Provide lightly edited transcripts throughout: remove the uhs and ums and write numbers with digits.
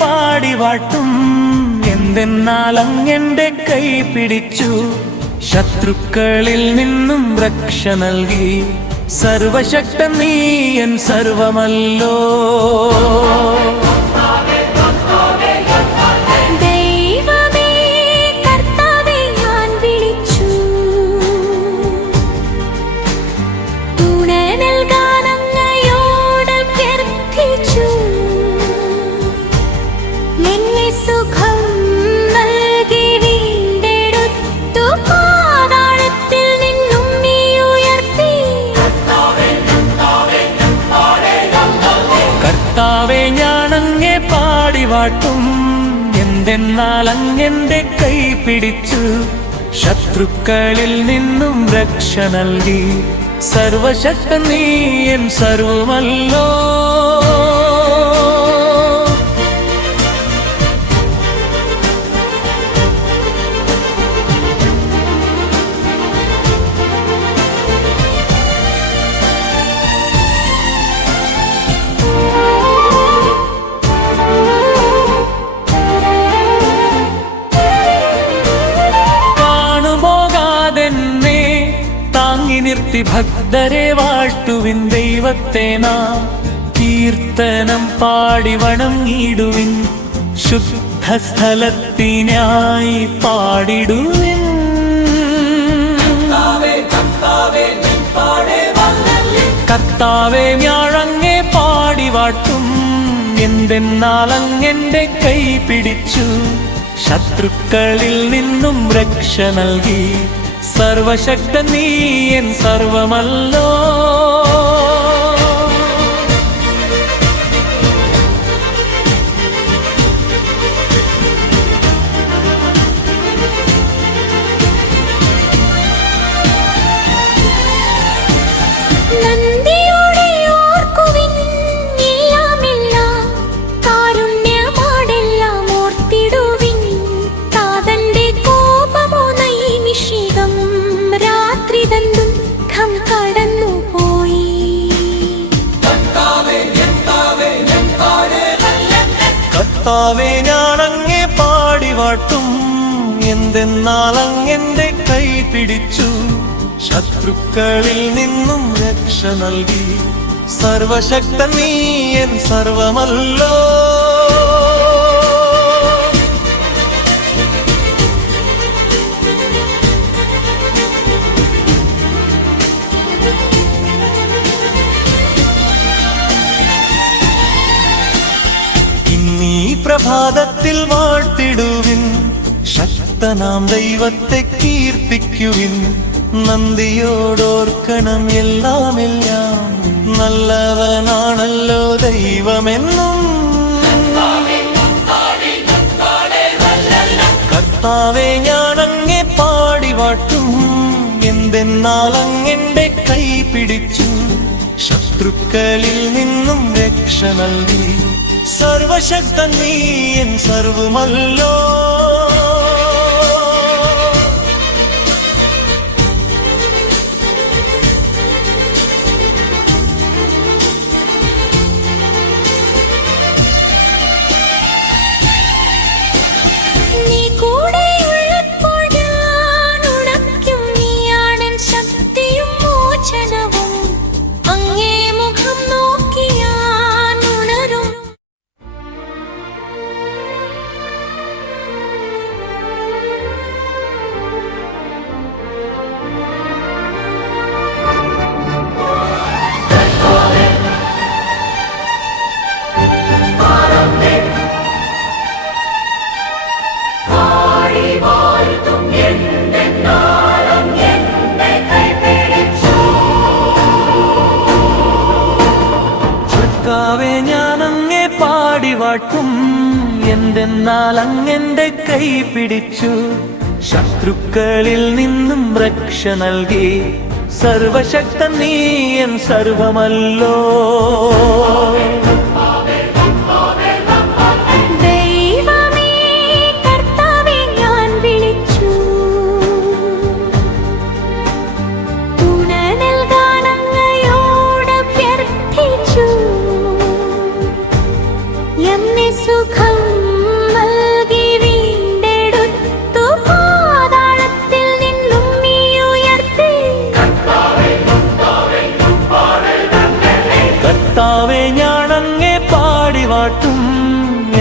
പാടി വാഴ്ത്തും. എന്തെന്നാൽ അങ്ങെന്റെ കൈ പിടിച്ചു, ശത്രുക്കളിൽ നിന്നും രക്ഷ നൽകി. സർവശക്തൻ നീ എൻ സർവമല്ലോ. കർത്താവേ ഞാനങ്ങേ പാടി വാഴ്ത്തും. എന്തെന്നാൽ അങ്ങെന്റെ കൈ പിടിച്ചു, ശത്രുക്കളിൽ നിന്നും രക്ഷ നൽകി. സർവശക്തൻ നീ എൻ സർവമല്ലോ. നിർത്തി ഭക്തരെ വാഴ്ത്തുവിൻ ദൈവത്തെ നാം. കീർത്തനം പാടി വണങ്ങിടുവിൻ, ശുദ്ധ സ്ഥലത്തിനായി പാടിടുവിൻ. കർത്താവേ ഞാനങ്ങേ പാടി വാഴ്ത്തും. എന്തെന്നാൽ അങ്ങെന്റെ കൈ പിടിച്ചു, ശത്രുക്കളിൽ നിന്നും രക്ഷ നൽകി. സർവശക്തൻ നീ എൻ സർവമല്ലോ. കർത്താവേ ഞാനങ്ങേ പാടി വാഴ്ത്തും. എന്തെന്നാൽ അങ്ങെന്റെ കൈ പിടിച്ചു, ശത്രുക്കളിൽ നിന്നും രക്ഷ നൽകി. സർവശക്തൻ നീ എൻ സർവമല്ലോ. പ്രഭാതത്തിൽ വാഴ്ത്തിടുവിൻ, ശക്തനാം ദൈവത്തെ കീർത്തിക്കുവിൻ. നന്ദിയോടോർക്കണം എല്ലാമെല്ലാം, നല്ലവനാണല്ലോ ദൈവമെന്നും. കർത്താവേ ഞാനങ്ങേ പാടി വാഴ്ത്തും. എന്തെന്നാൽ അങ്ങെന്റെ കൈ പിടിച്ചു, ശത്രുക്കളിൽ നിന്നും രക്ഷ നൽകി. സർവശക്തൻ നീ എൻ സർവമല്ലോ. വാഴ്ത്തും. എന്തെന്നാൽ അങ്ങെന്റെ കൈ പിടിച്ചു, ശത്രുക്കളിൽ നിന്നും രക്ഷ നൽകി. സർവശക്തൻ നീ എൻ സർവമല്ലോ. Yes. സുഖം നൽകി വീണ്ടെടുത്തു പാതാളത്തിൽ നിന്നും നീ ഉയർത്തി. കർത്താവേ ഞാനങ്ങേ പാടിവാട്ടും,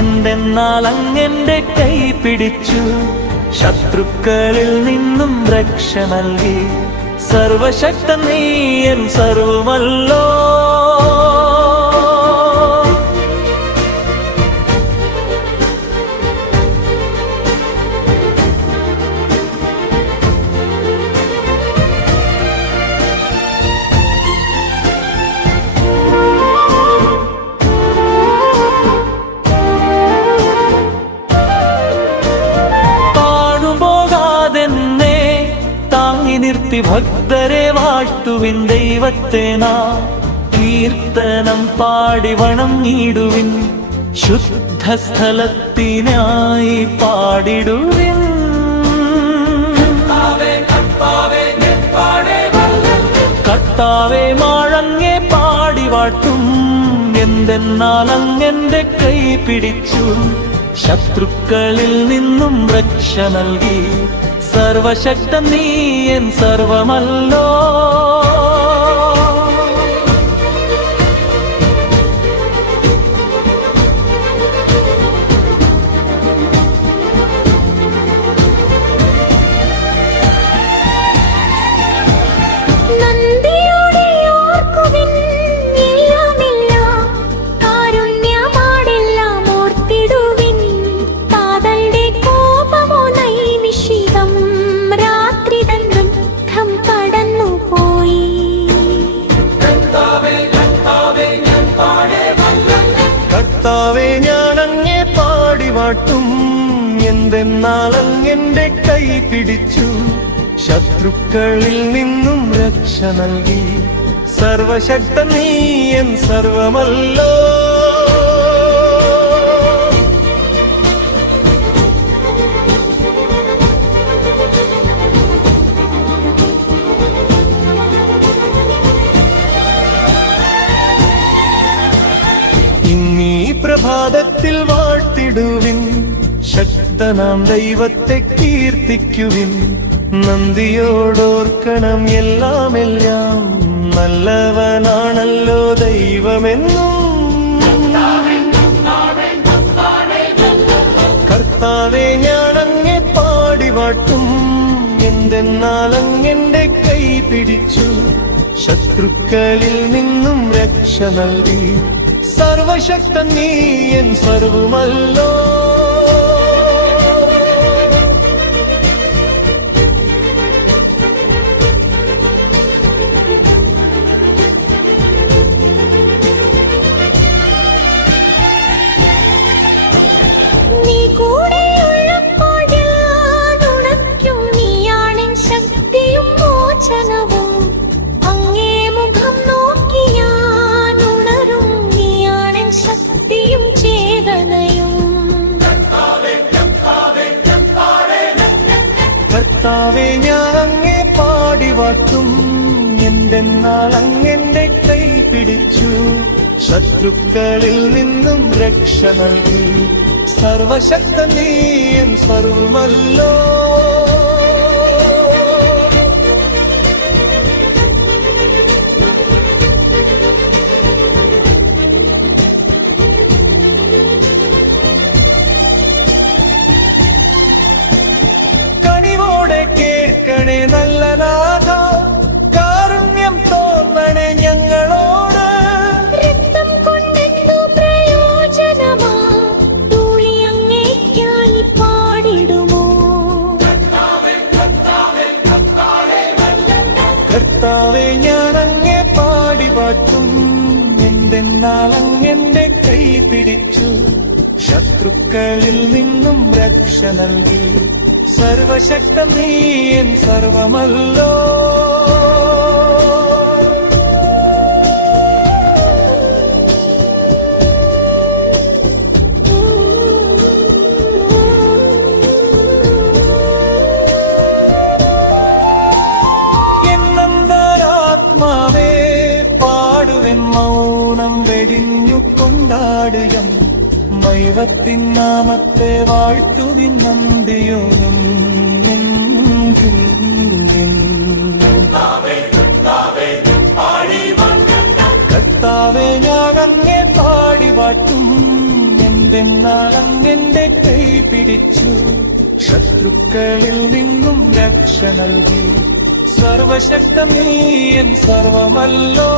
എന്തെന്നാൽ അങ്ങെന്റെ കൈ പിടിച്ചു. ശത്രുക്കളിൽ നിന്നും രക്ഷ നൽകി. സർവശക്തൻ നീ എൻ സർവമല്ലോ. നിർത്തി ഭക്തരെ വാഴ്ത്തുവിൻ ദൈവത്തെ നാം. കീർത്തനം പാടി വണങ്ങിടുവിൻ, ശുദ്ധ സ്ഥലത്തിനായി പാടിടുവിൻ. കർത്താവേ മാഴങ്ങേ പാടി വാട്ടും, എന്തെന്നാൽ അങ്ങെന്റെ കൈ പിടിച്ചു. ശത്രുക്കളിൽ നിന്നും രക്ഷ നൽകി. സർവശക്തൻ നീ എൻ സർവമല്ലോ. കർത്താവേ ഞാനങ്ങേ പാടിവാട്ടും, എന്തെന്നാൽ അങ്ങെന്റെ കൈ പിടിച്ചു. ശത്രുക്കളിൽ നിന്നും രക്ഷ നൽകി. സർവശക്തൻ നീ എൻ സർവമല്ലോ. പ്രഭാതത്തിൽ വാഴ്ത്തിടുവിൻ, ശക്തനാം ദൈവത്തെ കീർത്തിക്കുവിൻ. നന്ദിയോടോർക്കണം എല്ലാം എല്ലാം, നല്ലവനാണല്ലോ ദൈവമെന്നും. കർത്താവേ ഞാനങ്ങേ പാടിവാട്ടും, എന്തെന്നാൽ അങ്ങെന്റെ കൈ പിടിച്ചു. ശത്രുക്കളിൽ നിന്നും രക്ഷ നൽകി. സർവശക്തൻ നീ എൻ സർവമല്ലോ. നീ കൂടെയുള്ളപ്പോൾ ഞാൻ ഉണയ്ക്കും. നീയാണെൻ ശക്തിയും മോചനവും. അങ്ങേ മുഖം നോക്കി ഞാൻ ഉണരും. നീയാണെൻ ശക്തിയും ചേതനയും. കർത്താവേ ഞാൻ അങ്ങേ പാടിവാട്ടും, എന്തെന്നാൽ അങ്ങെന്റെ കൈ പിടിച്ചു. ശത്രുക്കളിൽ നിന്നും രക്ഷ നൽകി. സർവശക്തൻ നീ എൻ സർവമല്ലോ. കേൾക്കണേ നല്ല നാഥ, കാരുണ്യം തോന്നണേ ഞങ്ങളോട്. രക്തം കൊണ്ടെന്തു പ്രയോജനമാ, തൂളി അങ്ങേയ്ക്കായി പാടിടുമോ. കർത്താവേ ഞാൻ അങ്ങേ പാടിവാട്ടും, എന്തെന്നാൽ അങ്ങെന്റെ കൈ പിടിച്ചു. ശത്രുക്കളിൽ നിന്നും രക്ഷ നൽകി. സർവശക്തൻ നീ എൻ സർവമല്ലോ. പാടുവൻ മൗനം വെടിഞ്ഞു കൊണ്ടാടുയം. ദൈവത്തിൻ നാമത്തെ വാഴ്ത്തുവിൻ നന്ദിയോടും കർത്താവേ ഞാൻ അങ്ങേ പാടി വാഴ്ത്തും എന്തെന്നാൽ അങ്ങെന്റെ കൈ പിടിച്ചു ശത്രുക്കളിൽ നിന്നും രക്ഷ നൽകി സർവശക്തൻ നീ എൻ സർവമല്ലോ